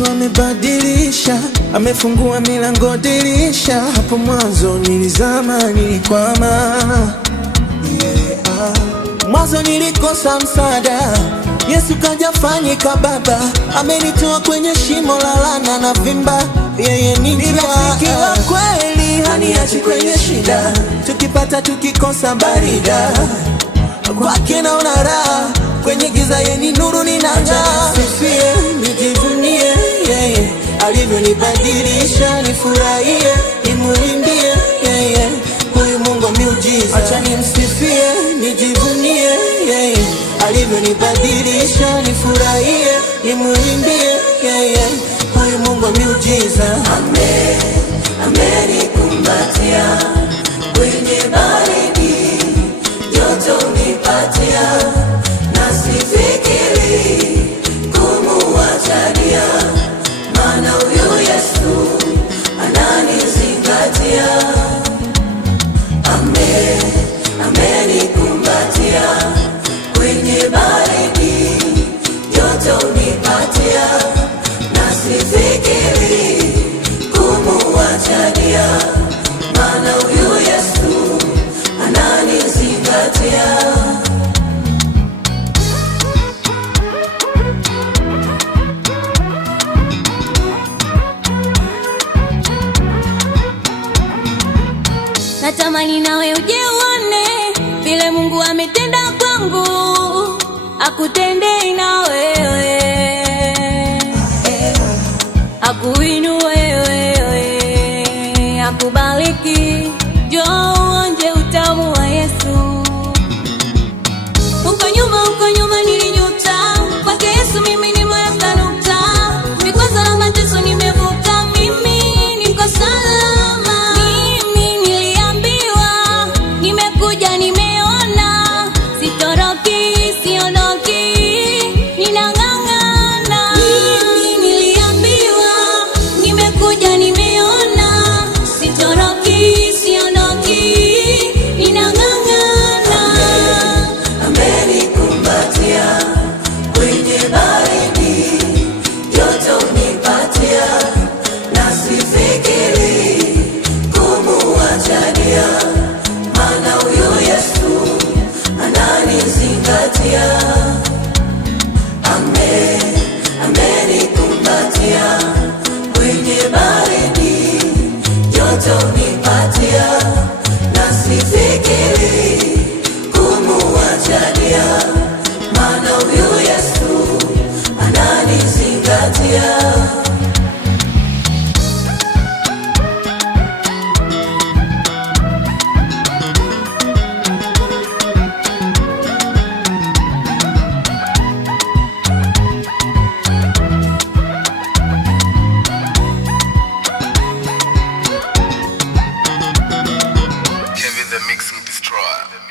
Yesu amebadilisha, amefungua milango dirisha. Hapo mwanzo nilizama, nilikwama, mwanzo nilikosa msaada. Yesu kaja fanyika baba, amenitoa kwenye shimo la laana na vimba. Yeye ni rafiki wa kweli, haniachi kwenye shida, tukipata tukikosa barida. Kwake naona raha, kwenye giza yeye ni nuru ninang'aa. Sifie, nijivunie yeye, alivyonibadilisha nifurahie, nimuimbie yeye, huyu Mungu wa miujiza. Acha nimsifie, nijivunie yeye, alivyonibadilisha nifurahie, nimuimbie yeye, huyu Mungu wa miujiza. Amenikumbatia kwenye baridi, joto unipatia, na sifikiri kumuachadia, maana huyu Yesu ananizingatia. Amenikumbatia kwenye baridi, joto unipatia, na sifikiri kumuachadia, maana huyu Yesu ananizingatia. Natamani nawe uje uone vile Mungu ametenda kwangu, akutende na wewe, akuinue wewe, akubariki. Njoo uonje utamu wa Yesu. Huko nyuma nilijuta, kwake Yesu mimi nimeweka nukta. Vikwazo na mateso nimevuka, mimi niko salama. Mimi niliambiwa, nimekuja nimeona, sitoroki siondoki, ninang'ang'ana. Mimi niliambiwa, nimekuja nimeona, sitoroki siondoki, ninang'ang'ana. Amenikumbatia kwenye baridi, joto unipatia, na sifikiri kumuachadia, maana huyu Yesu ananizingatia. Amenikumbatia kwenye baridi, joto unipatia, na sifikiri kumuachadia, maana huyu Yesu ananizingatia. Kevin the Mixing Destroyer.